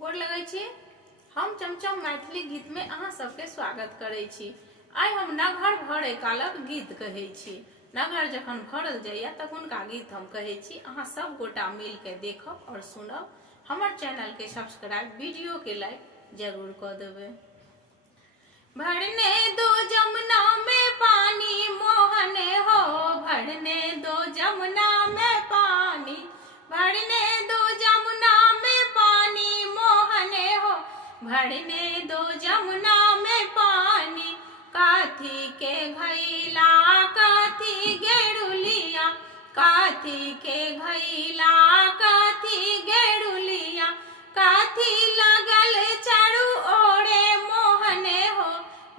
गोर लगै छी। हम चमचम मैथिली गीत में अहाँ सबके स्वागत करै छी। आइ हम नगर भरे कालक गीत कहै छी। नगर जखन भरल जाइए तखुनका गीत हम कहै छी। अहाँ सब गोटा मिल के देखब और सुनब। हमर चैनल के सब्सक्राइब, वीडियो के लाइक जरूर कर देबै। भरने दो जमुना में पानी मोहने हो, भरने दो जमुना में पानी, भरने दो जमुना में पानी मोहने हो, भरने दो जमुना में पानी। काथी के घैला काथी गेरुलिया, काथी के घैला काथी गेरुलिया, काथी लगल चारू ओरे मोहने हो,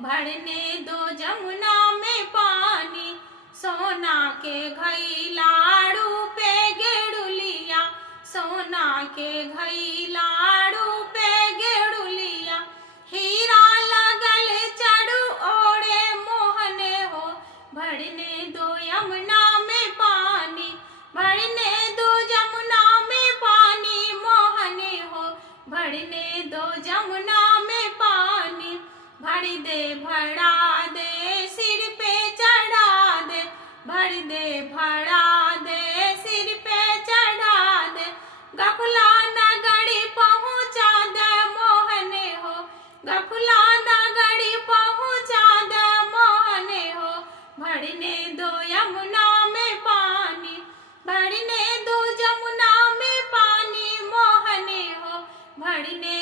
भरने दो जमुना में पानी। सोना के घैला रूपे गेरुलिया, सोना के घैला रूपे गेरुलिया, हीरा लगल चारू ओरे मोहने हो, भरने दो यमुना में पानी, भरने दो जमुना में पानी मोहने हो, भरने दो जमुना में पानी। भर दे भरा दे सिर पे चढ़ा दे, भर दे भरा दे सिर पे चढ़ा दे, गफला नगरी पहुँचा दे मोहने हो, गफला नगरी पहुँचा दे मोहने हो, भरने दो यमुना में पानी, भरने दो जमुना में पानी मोहने हो, भरने